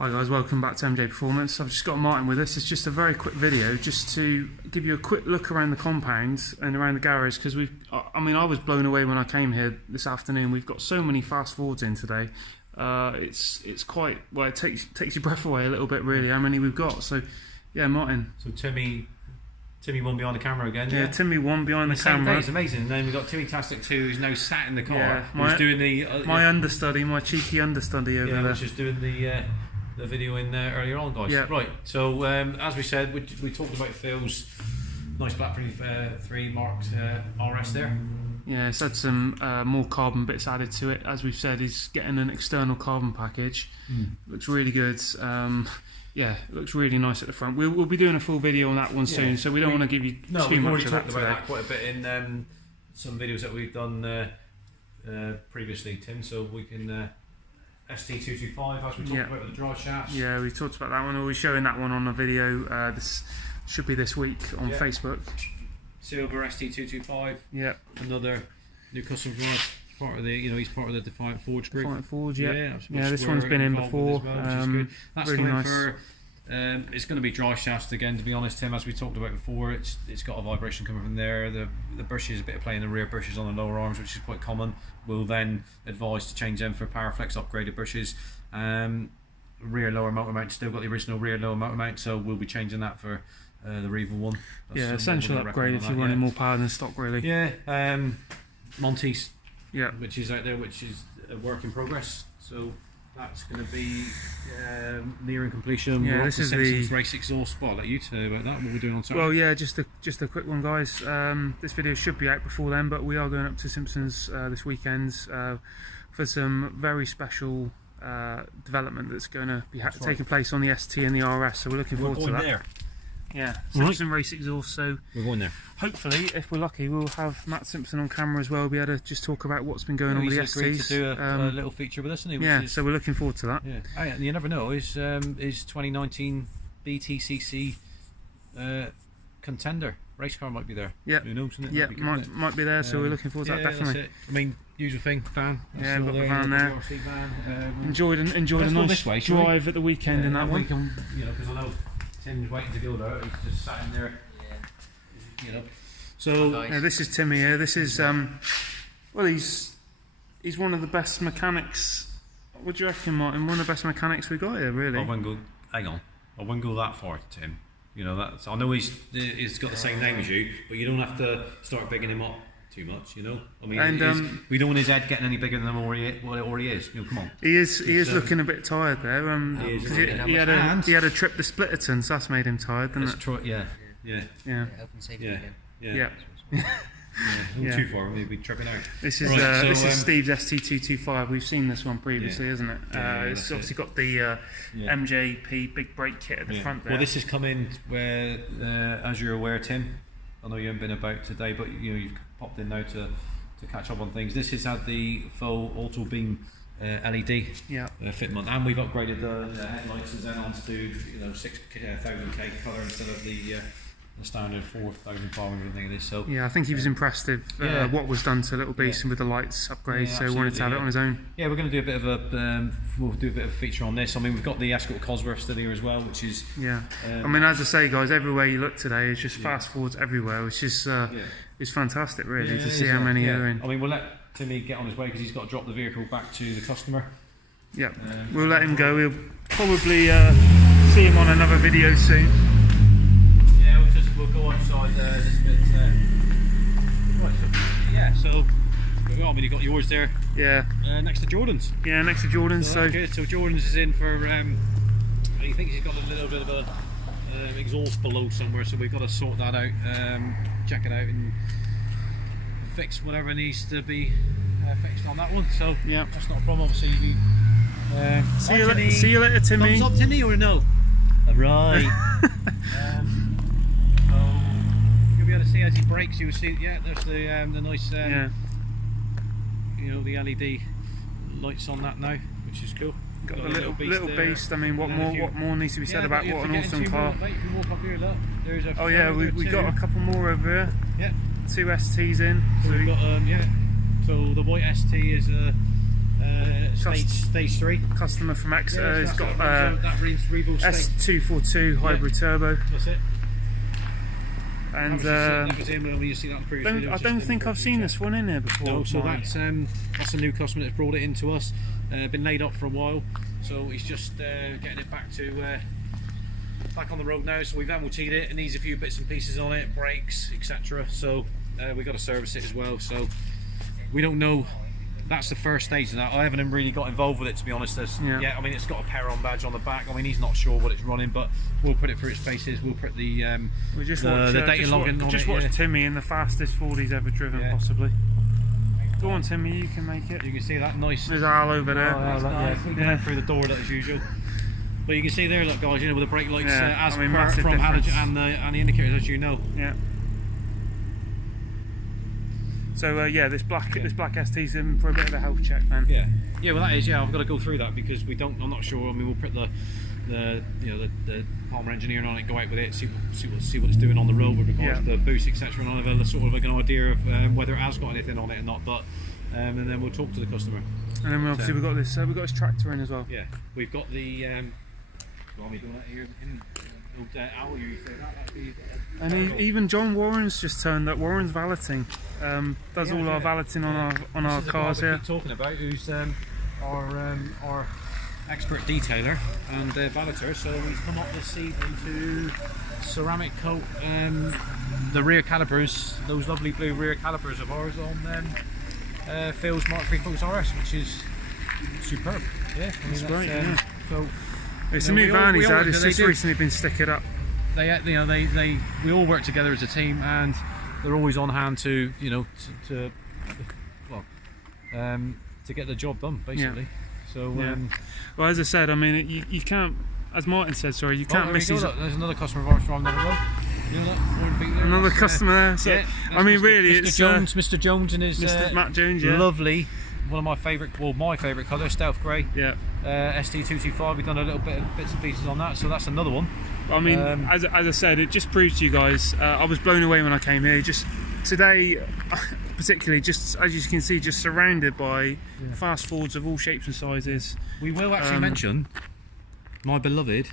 Hi guys, welcome back to MJ Performance. I've just got Martin with us. It's just a very quick video just to give you a quick look around the compound and around the garage, because I was blown away when I came here this afternoon. We've got so many fast forwards in today. It's quite, well, it takes your breath away a little bit really how many we've got. So yeah, Martin. So Timmy won behind the camera again. Yeah, Timmy won behind the camera. It's amazing. And then we've got Timmy Tastic 2, who's now sat in the car. Yeah, who's doing the my understudy, my cheeky understudy over there. Which is doing the video in earlier on, guys. Yeah. Right. So as we said, we talked about Phil's nice Black 3 Mark RS there. Yeah, it's had some more carbon bits added to it. As we've said, he's getting an external carbon package. Looks really good. Yeah, it looks really nice at the front. We'll be doing a full video on that one soon, so we don't want to give you too much of that today. We've already talked about that quite a bit in some videos that we've done previously, Tim. So we can ST225, as we talked about with the drive shafts. Yeah, we talked about that one. We'll be showing that one on a video. This should be this week on Facebook. Silver ST225. Yeah. Another new custom drive. Part of the, he's part of the Defiant Forge group. Defiant Forge, yeah. Yeah, this one's been in before. Well, which is good. That's really coming nice. for. It's going to be drive shafts again. To be honest, Tim, as we talked about before, it's got a vibration coming from there. The bushes, a bit of play in the rear bushes on the lower arms, which is quite common. We'll then advise to change them for Powerflex upgraded bushes. Rear lower motor mount, still got the original rear lower motor mount, so we'll be changing that for the Revo one. That's essential upgrade if you're running more power than stock, really. Yeah. Monty's. Yeah. Which is out there, which is a work in progress. So that's going to be nearing completion. Yeah, this is Simpsons race exhaust. I'll let you tell about that. What we're doing on Saturday. Well, yeah, just a quick one, guys. This video should be out before then, but we are going up to Simpsons this weekend for some very special development that's going to be taking place on the ST and the RS. So we're looking forward to that. There. Yeah, Simpson race exhaust. So we're going there. Hopefully, if we're lucky, we'll have Matt Simpson on camera as well. We'll be able to just talk about what's been going on with the STs. He's agreed to do a little feature with us, isn't he? Yeah, so we're looking forward to that. Yeah, and you never know. Is 2019 BTCC contender race car might be there? Yeah, who knows? Yeah, might be there. So we're looking forward to that, definitely. That's it. I mean, usual thing, van. Yeah, got the van there. Enjoyed a nice drive at the weekend in that one. Because I know Tim's waiting to go there. He's just sat in there. So this is Timmy here. This is well, he's one of the best mechanics. What do you reckon, Martin? One of the best mechanics we got here, really. I wouldn't go that far, Tim. I know he's got the same name as you, but you don't have to start bigging him up too much, I mean, we don't want his head getting any bigger than what it already is. Come on. He is looking a bit tired there. He had a trip to Splitterton, so that's made him tired, didn't it? Yeah. Health and safety again. Not too far, we'll be tripping out. This is Steve's ST225. We've seen this one previously, isn't it? It's obviously got the MJP big brake kit at the front there. Well, this has come in where, as you're aware, Tim, I know you haven't been about today, but you've popped in now to catch up on things. This has had the full auto beam LED fitment, and we've upgraded the headlights and xenons to 6,000K colour instead of the standard 4,500 thing it is. So yeah, I think he was impressed with what was done to Little Beast and with the lights upgrade. So he wanted to have it on his own. Yeah, we're going to do a bit of a feature on this. I mean, we've got the Escort Cosworth still here as well, which is I mean, as I say, guys, everywhere you look today is just fast forwards everywhere, which is it's fantastic, really, to see how many are in. I mean, we'll let Timmy get on his way because he's got to drop the vehicle back to the customer. Yeah, we'll let him go. We'll probably see him on another video soon. We'll go outside this bit. So I mean, you got yours there. Yeah. Next to Jordan's. Yeah, next to Jordan's. So Jordan's is in for. He thinks he's got a little bit of a exhaust below somewhere, so we've got to sort that out, check it out, and fix whatever needs to be fixed on that one. So yeah, that's not a problem. Obviously, see you later, Timmy. Thumbs up, Timmy, or no? Right. Be able to see as he brakes, you'll see. Yeah, there's the nice, the LED lights on that now, which is cool. Got the little beast. I mean, what more needs to be said about what an awesome car? Mate, if you walk up here, look, there's a we got a couple more over here. Yeah. 2 STs in. So we've got So the white ST is Stage 3. Customer from Exeter. He's got that S242 hybrid turbo. That's it. And that was him when you see that I don't think I've seen this one in here before. No, so that's a new customer that's brought it into us. Been laid up for a while, so he's just getting it back on the road now. So we've MOT'd it. It needs a few bits and pieces on it, brakes, etc. So we've got to service it as well. So we don't know. That's the first stage of that. I haven't really got involved with it, to be honest. Yeah, I mean, it's got a Peron badge on the back. I mean, he's not sure what it's running, but we'll put it through its paces. We'll put the data login on it. Just watch Timmy in the fastest Ford he's ever driven, possibly. Go on, Timmy, you can make it. You can see that nice. There's Al over there. Oh, nice. Through the door as usual. But you can see there, look, guys, you know, with the brake lights from halogen and the indicators, as you know. Yeah. So this black ST's in for a bit of a health check then. Yeah. Well, that is. Yeah, I've got to go through that because I'm not sure. I mean, we'll put the Palmer engineering on it, go out with it, see what it's doing on the road with regards to the boost, etc. And I'll have a sort of an idea of whether it has got anything on it or not. But and then we'll talk to the customer. And then obviously we've got this tractor in as well. Yeah, we've got the. Well, we doing that here. And even John Warren's just turned up. Warren's Valeting, does all our valeting on our cars here. Talking about who's our expert detailer and valeter. So he's come up this evening to ceramic coat the rear calipers, those lovely blue rear calipers of ours on Phil's Mark III Focus RS, which is superb. Yeah, I mean, that's great. So. It's a new van he's had. It's just recently been stickered up. We all work together as a team, and they're always on hand to get the job done, basically. Yeah. So well, as I said, I mean, you can't, as Martin said, sorry, you can't miss these. There's another customer of ours from the road. You know that? Another customer there. So, I mean, really, Mr. Jones and his Mr. Matt Jones, lovely. One of my favourite colour, stealth grey. Yeah. ST225. We've done a little bit of bits and pieces on that, so that's another one. I mean, as I said, it just proves to you guys. I was blown away when I came here. Just today, particularly, just as you can see, just surrounded by fast Fords of all shapes and sizes. We will actually mention my beloved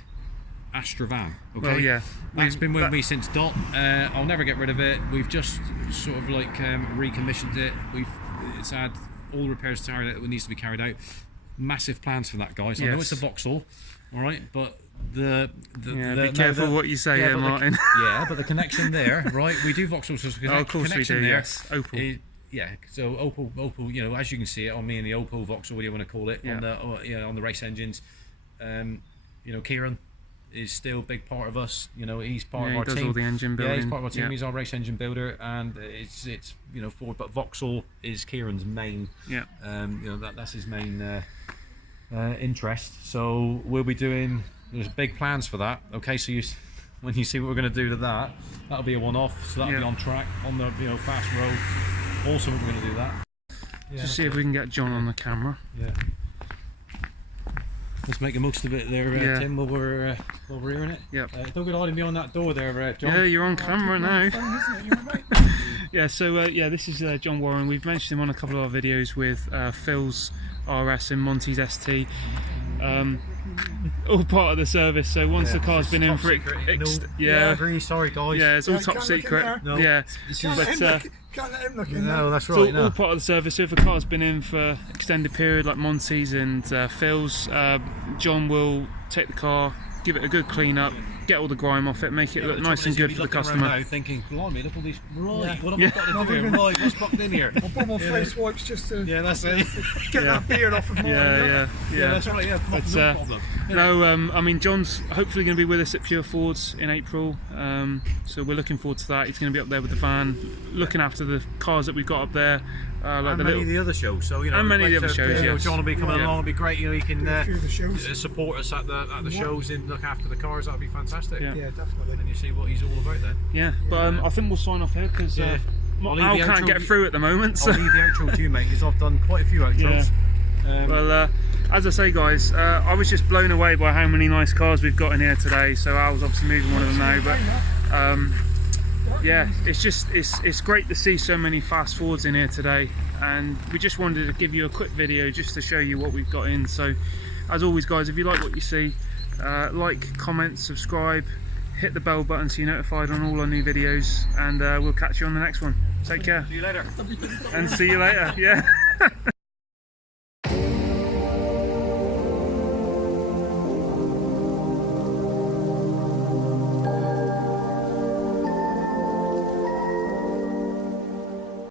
Astra van. Okay. Well, yeah. That's been with me since dot. I'll never get rid of it. We've just sort of like recommissioned it. It's had all the repairs carried out that needs to be carried out. Massive plans for that, guys. I know it's a Vauxhall, all right, but be careful what you say here, Martin. But the connection there, right? We do Vauxhalls. So of course we do. There yes, Opel. So Opel. You know, as you can see it on me and the Opel Vauxhall, what do you want to call it? On the race engines. Kieran is still a big part of us. You know, he's part of our team. He does all the engine building. Yeah, he's part of our team. He's our race engine builder, and it's Ford, but Vauxhall is Kieran's main. Yeah. That's his main interest. So we'll be doing. There's big plans for that. Okay, so when you see what we're going to do to that, that'll be a one-off. So that'll be on track on the fast road. Also, we're going to do that. Just see if we can get John on the camera. Yeah. Let's make the most of it there, Tim, while we're hearing it. Yeah. Don't get hiding behind that door there, John. Yeah, you're on camera now. Yeah, so this is John Warren. We've mentioned him on a couple of our videos with Phil's RS and Monty's ST. All part of the service. So once the car's been in for it, really sorry, guys. Yeah, it's all top secret. No. Yeah, Can't let him look in. No, that's right. It's all part of the service. So if a car's been in for extended period, like Monty's and Phil's, John will take the car, give it a good clean up, get all the grime off it, make it look nice and good for the customer. Now thinking, blimey, look at all these. Right, what have I got to do here? Right, what's booked in here? I'll put my face wipes just to that's it. Get that beard off of mine. Yeah, that's right. Yeah, but, no problem. I mean, John's hopefully going to be with us at Pure Fords in April, so we're looking forward to that. He's going to be up there with the van, looking after the cars that we've got up there. And many of the other shows, so and many of the other shows. John will be coming along. It'll be great. He can support us at the shows and look after the cars. That'll be fantastic. Yeah, definitely. And you see what he's all about then. Yeah, but I think we'll sign off here because Al can't get through at the moment. So. I'll leave the outro to you, mate, because I've done quite a few outros. Well, as I say, guys, I was just blown away by how many nice cars we've got in here today. So Al's obviously moving one of them now, but. Yeah, it's great to see so many fast Fords in here today. and we just wanted to give you a quick video just to show you what we've got in. So as always guys, if you like what you see, like, comment, subscribe, hit the bell button so you're notified on all our new videos, and we'll catch you on the next one. Take care. See you later. And see you later. Yeah.